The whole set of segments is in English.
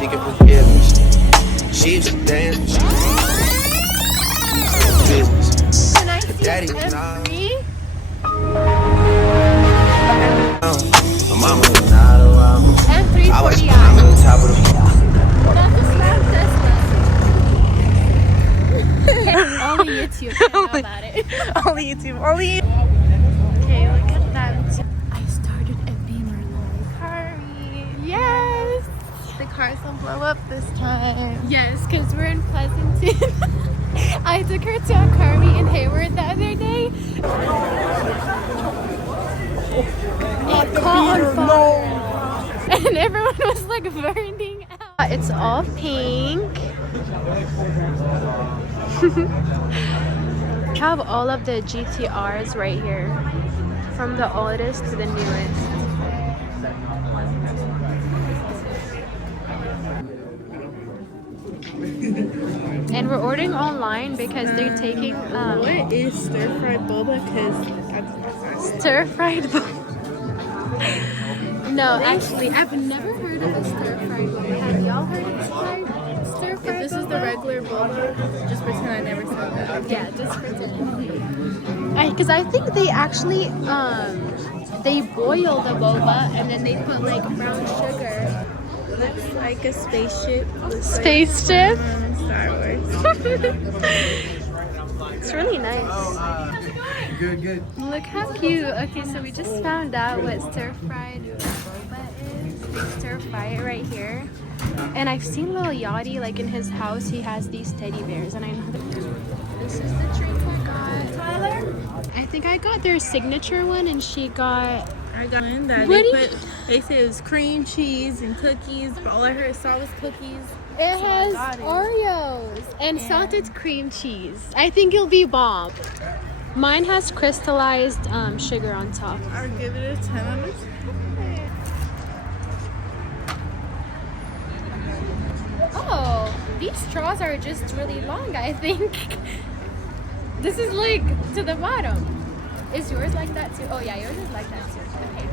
seeking forgiveness. She's a dance. Business. Can I see Daddy was M3? My mama was not around. M3 I was 40 climbing the top of the Not the slam Tesla. Only YouTube can know about it. Only YouTube. Only. Okay, look at that. I started a Beamer car. Yes! The cars will blow up this time. Yes, because we're in Pleasanton. I took her to a car meet in Hayward the other day. It caught on fire. And everyone was like burning out. It's all pink. We have all of the GT3s right here. From the oldest to the newest. And we're ordering online because they're taking What is stir-fried boba? Because stir-fried boba. No, actually, I've never heard of a stir-fried boba. Have y'all heard of stir-fried if this is the regular boba, just pretend I never said that. Yeah, just pretend. Because I think they actually they boil the boba and then they put like brown sugar. Looks like a spaceship. Spaceship? Like Star Wars. It's really nice. Good. Look how cute. Okay, so we just found out what stir-fried boba is. They stir-fry it right here. And I've seen Lil Yachty, like in his house, he has these teddy bears. And I know that this is the drink I got. Tyler? I think I got their signature one and she got... I got in that they said it was cream cheese and cookies, but all I heard saw was cookies. It has Oreos and salted cream cheese. I think it'll be bomb. Mine has crystallized sugar on top. I'll give it a 10 out of 10. Oh, these straws are just really long, I think. This is like to the bottom. Is yours like that too? Oh yeah, yours is like that too. Okay.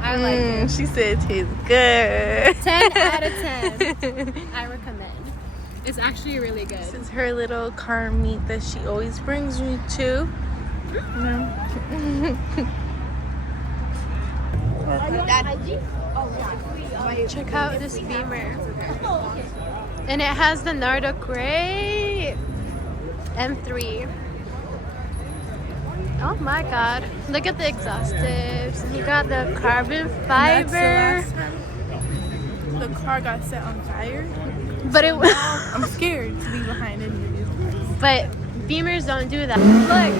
I like it. She said it tastes good. 10 out of 10. I recommend. It's actually really good. This is her little car meet that she always brings me to. Check out this Beamer. And it has the Nardo Gray M3. Oh my god. Look at the exhaust tips. You got the carbon fiber. That's the last time the car got set on fire. But it was. I'm scared to be behind any of these. But Beamers don't do that. Look.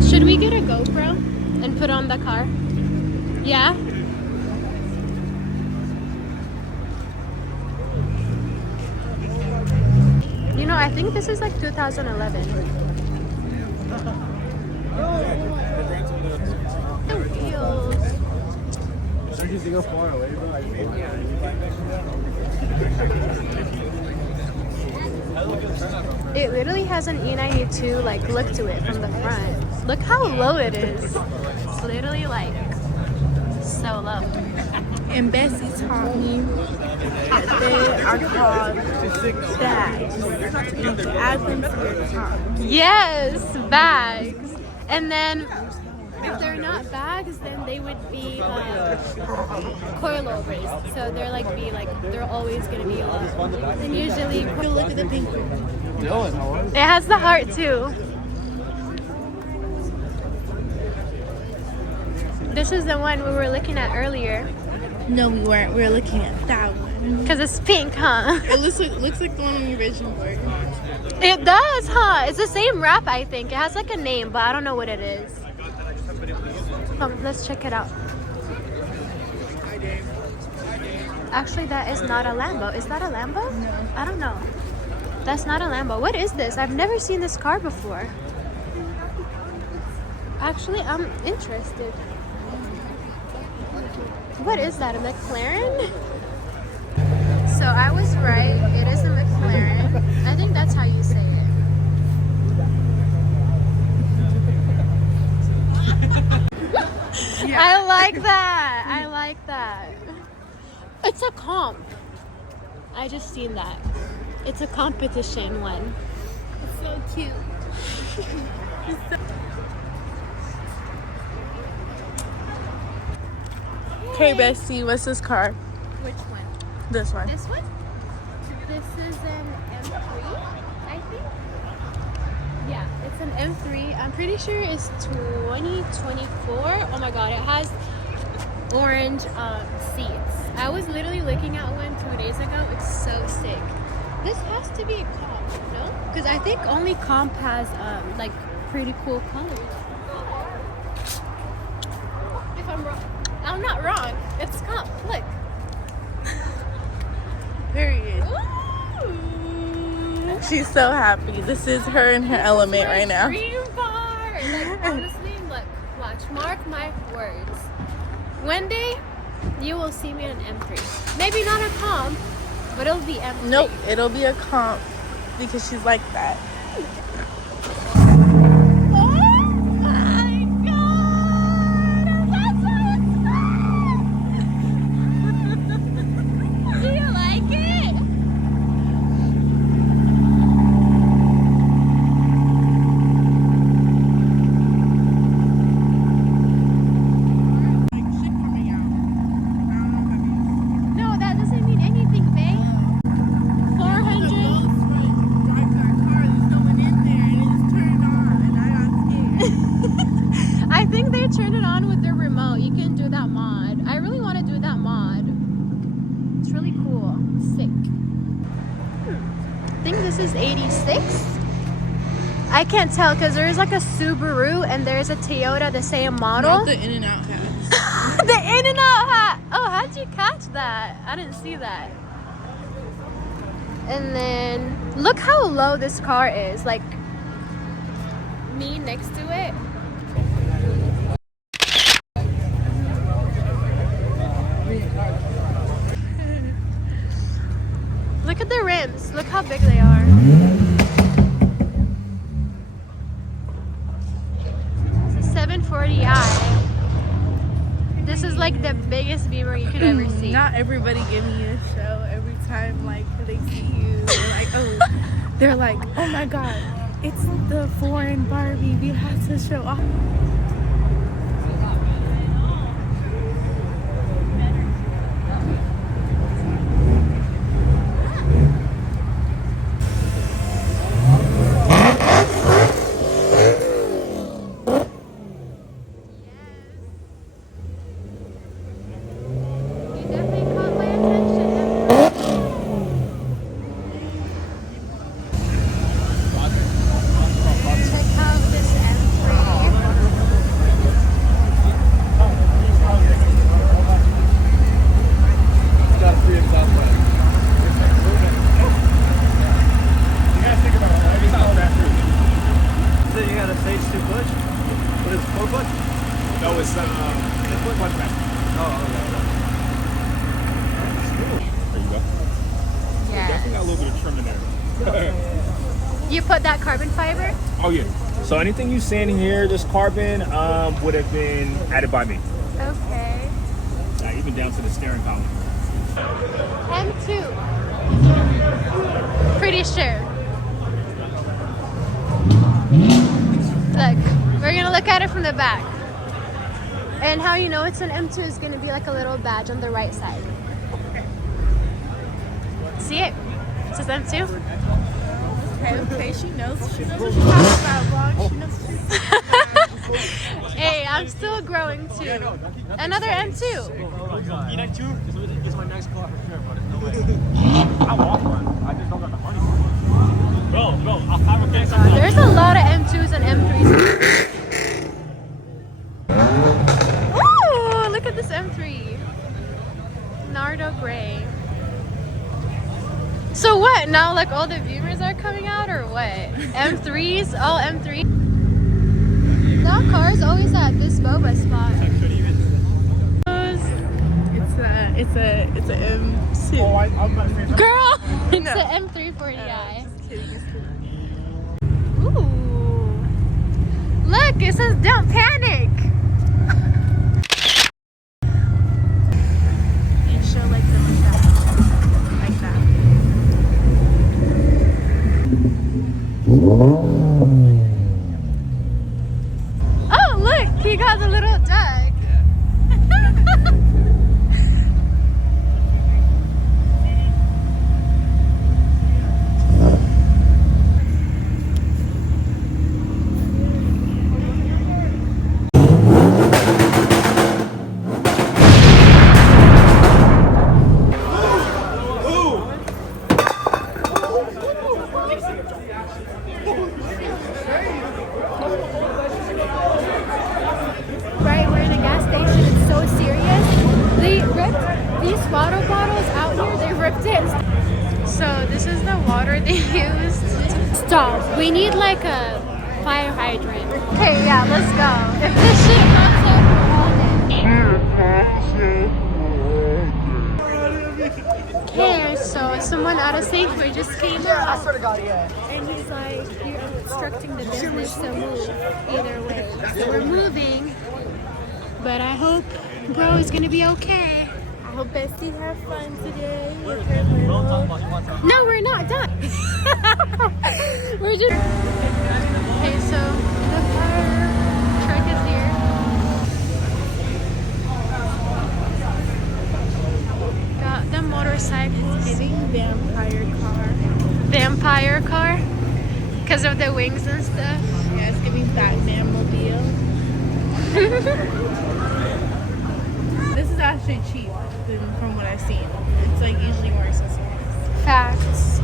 Ooh. Should we get a GoPro and put on the car? Yeah? You know, I think this is like 2011. The wheels. It literally has an E92 like look to it from the front. Look how low it is. It's literally like so low. And Bessie taught me that they are called bags. And to add them to your car. Yes, bags. And then if they're not bags, then they would be coilovers. So they're like they're always gonna be low. And usually, Look at the pink one. it has the heart too. This is the one we were looking at earlier. No, we weren't. We were looking at that one. Because it's pink, huh? It looks like the one on the original board. It does, huh? It's the same wrap, I think. It has like a name, but I don't know what it is. Let's check it out. Actually, that is not a Lambo. Is that a Lambo? No. I don't know. That's not a Lambo. What is this? I've never seen this car before. Actually, I'm interested. What is that, a McLaren? So I was right, it is a McLaren. I think that's how you say it. like that. I like that. It's a comp. I just seen that. It's a competition one. It's so cute. Okay, Bessie, what's this car? Which one? This one. This one? This is an M3, I think. Yeah, it's an M3. I'm pretty sure it's 2024. Oh my god, it has orange seats. I was literally looking at one 2 days ago. It's so sick. This has to be a comp, no? Because I think only comp has like pretty cool colors. If I'm wrong, I'm not wrong. It's comp. Look. Period. Ooh. She's so happy. This is her in her element right now. Dream car. Like honestly, look, watch. Mark my words. One day, you will see me in an M3. Maybe not a comp, but it'll be M3. Nope, it'll be a comp because she's like that. Turn it on with their remote. You can do that mod. I really want to do that mod. It's really cool. Sick. I think this is 86. I can't tell because there's like a Subaru and there's a Toyota the same model. Not the In-N-Out hat. The In-N-Out hat. Oh, how'd you catch that? I didn't see that. And then look how low this car is. Like me next to it. Look at the rims. Look how big they are. It's a 740i. This is like the biggest Beamer you could ever see. Not everybody give me a show every time like they see you. They're like, oh my god, it's the foreign Barbie. We have to show off. You put that carbon fiber? Oh yeah. So anything you see in here, this carbon would have been added by me. Okay. Even down to the steering column. M2. Pretty sure. Look, we're gonna look at it from the back. And how you know it's an M2 is gonna be like a little badge on the right side. See it? It says M2. Okay, she knows what she's talking about, vlog. She knows what she's Hey, I'm still growing too. Another M2. You like two? This is my next car for sure, but no way. I want one. I just don't got the money. Bro, I'll fabricate something. There's a lot of M2s and M3s. Ooh, look at this M3. Nardo Gray. So what? Now like all the Beamers are coming out or what? M3s? All M3s? That car's always at this boba spot. It's a M2. Oh, I'm not saying that. Girl! It's No. an M340i. Just kidding. Ooh. Look, it says don't panic. Oh, look, he got the little duck. Right, we're in a gas station. It's so serious. They ripped these water bottles out here. They ripped it. So this is the water they used. Stop. We need like a fire hydrant. Okay, yeah, let's go. If this shit pops up, we're on it. Okay, so someone out of Safeway just came out. I swear to God, yeah. And he's like, you're obstructing the business, so move either way. So we're moving. But I hope bro is gonna be okay. I hope Bestie have fun today with her little. No, we're not done. We're just. Okay, so the fire truck is here. Got the motorcycle. It's giving vampire car. Vampire car? Because of the wings and stuff. Yeah, it's giving Batman mobile. This is actually cheap from what I've seen. It's like usually more expensive. Facts.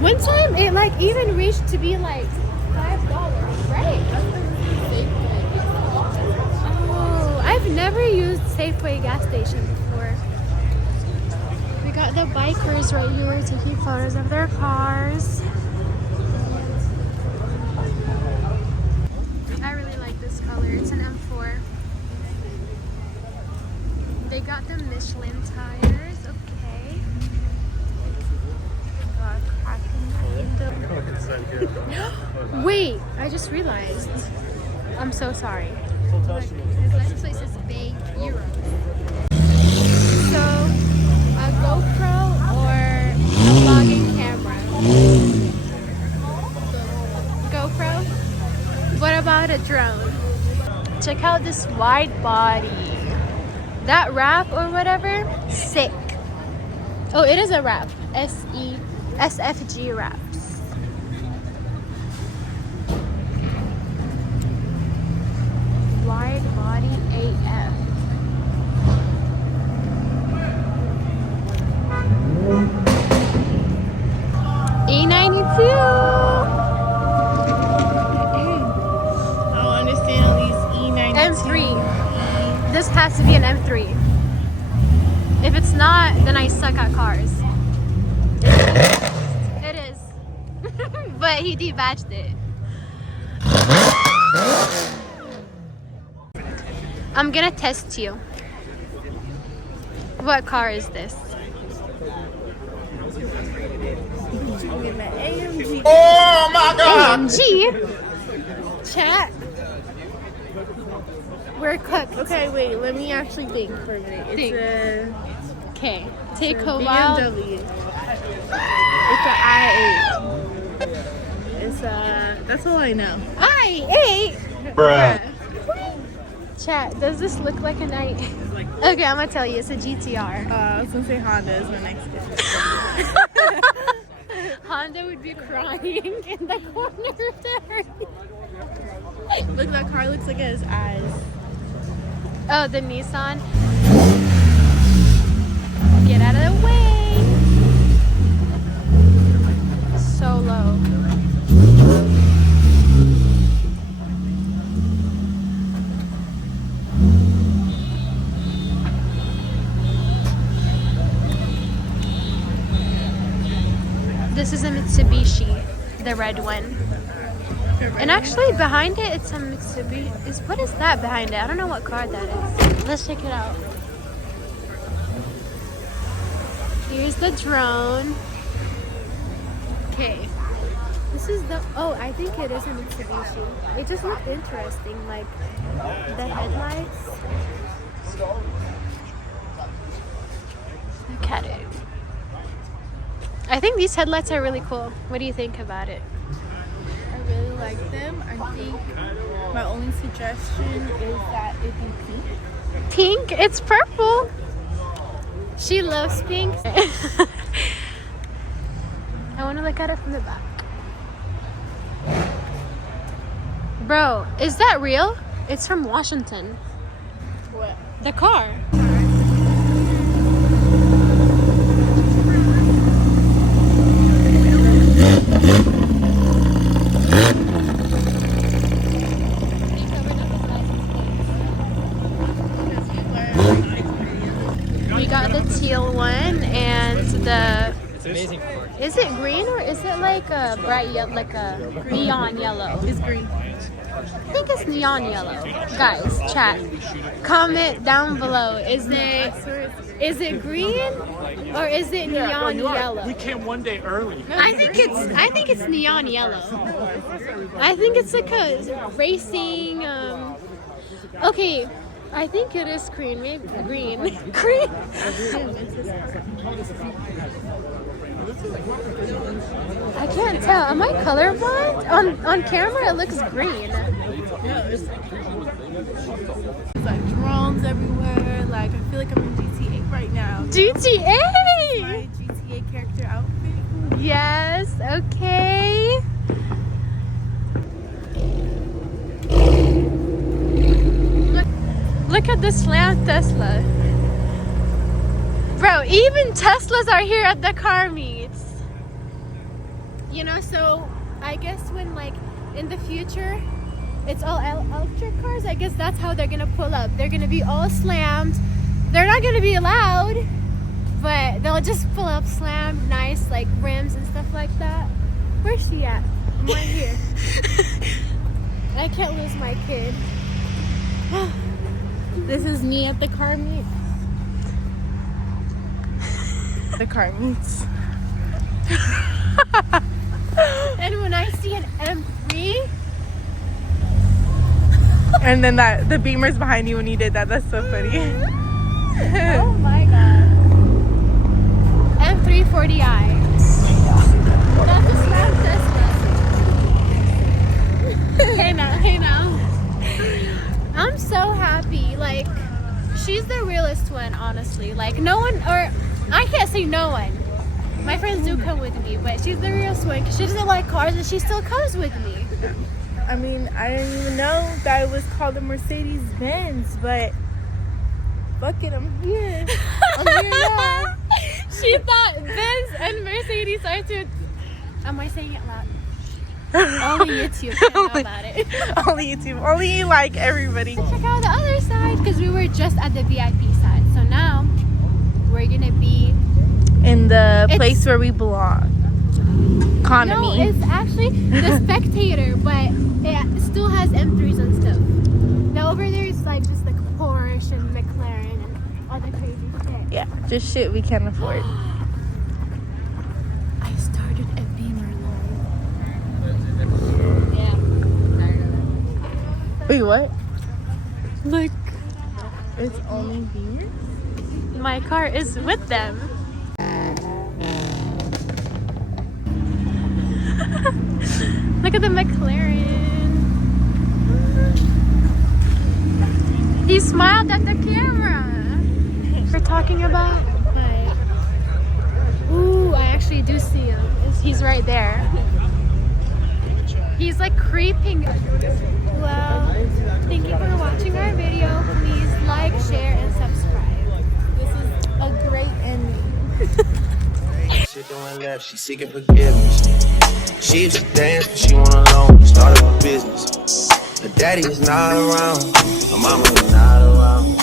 One time it like even reached to be like $5, right? Oh, I've never used Safeway gas station before. We got the bikers right here taking photos of their cars. I really like this color. It's an M4. They got the Michelin tires. Okay. Got cracking window. Wait, I just realized. I'm so sorry. Look, his license plate says Bay Euro. So, a GoPro or a vlogging camera? GoPro? What about a drone? Check out this wide body. That wrap or whatever, sick. Oh, it is a wrap. SFG wraps. Wide body AF. E92. I don't understand all these E92. M3. This has to be an M3. If it's not, then I suck at cars. It is. But he debadged it. I'm gonna test you. What car is this? AMG. Oh my God! AMG? Chat. We're cooked. Okay, wait. Let me actually think for a minute. Think. It's Okay. Take a a while. BMW. It's an I8. It's that's all I know. I8. Bruh. Chat, does this look like a night? Okay, I'm gonna tell you, it's a GTR. I was gonna say Honda is my next guess. Honda would be crying in the corner of the hurt. Look, that car looks like it has eyes. Oh, the Nissan. Get out of the way. So low. This is a Mitsubishi, the red one. And actually behind it, it's a Mitsubishi. What is that behind it? I don't know what car that is. Let's check it out. Here's the drone. Okay. This is the, oh, I think it is a Mitsubishi. It just looked interesting, like the headlights. Look at it. I think these headlights are really cool. What do you think about it? I really like them. I think my only suggestion is that it be pink. Pink? It's purple. She loves pink. I want to look at her from the back. Bro, is that real? It's from Washington. What? The car. We got the teal one and the. It's amazing. Is it green or is it like a bright yellow, like a neon yellow? It's green. I think it's neon yellow. Guys, chat. Comment down below. Is it green or is it neon yellow? We came one day early. I think it's neon yellow. I think it's like a racing. Okay, I think it is green. Maybe green. Green. I can't tell. Am I colorblind? On camera, it looks green. There's like drones everywhere. Like I feel like I'm in GTA right now. GTA. My GTA character outfit. Yes. Okay. Look at this slam Tesla. Bro, even Teslas are here at the car meets. You know, so I guess when like in the future it's all electric cars, I guess that's how they're gonna pull up. They're gonna be all slammed. They're not gonna be loud, but they'll just pull up slammed, nice like rims and stuff like that. Where's she at? I'm right here. I can't lose my kid. This is me at the car meet. The car meets. And when I see an M3, And then the Beamer's behind you when you did that. That's so funny. oh my god. M340i. That's a slam Tesla. Hey now. I'm so happy. Like, she's the realest one, honestly. Like, no one, or I can't say no one. My friends do come with me, but she's the realest one because she doesn't like cars and she still comes with me. I mean, I didn't even know that it was called a Mercedes-Benz, but fuck it, I'm here. I'm here now. She thought Benz and Mercedes are two. Am I saying it loud? Only YouTube can know about it. Only YouTube. Only like everybody. Check out the other side because we were just at the VIP side. So now we're gonna be In the place where we belong. Economy. No, it's actually the Spectator, but it still has M3s and stuff. Now over there is like just like Porsche and McLaren and all the crazy shit. Yeah, just shit we can't afford. I started a Beamer line. Yeah. Wait, what? Look, It's only Beamer? my car is with them. Look at the McLaren. He smiled at the camera. We're talking about. Hi. Ooh, I actually do see him. He's right there. He's like creeping. Well, thank you for watching our video. Please like, share, and subscribe. This is a great ending. She doing left, she seeking forgiveness. She used to dance, but she went alone, started a business. Her daddy is not around, her mama is not around.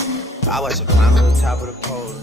I watch her climb to the top of the pole.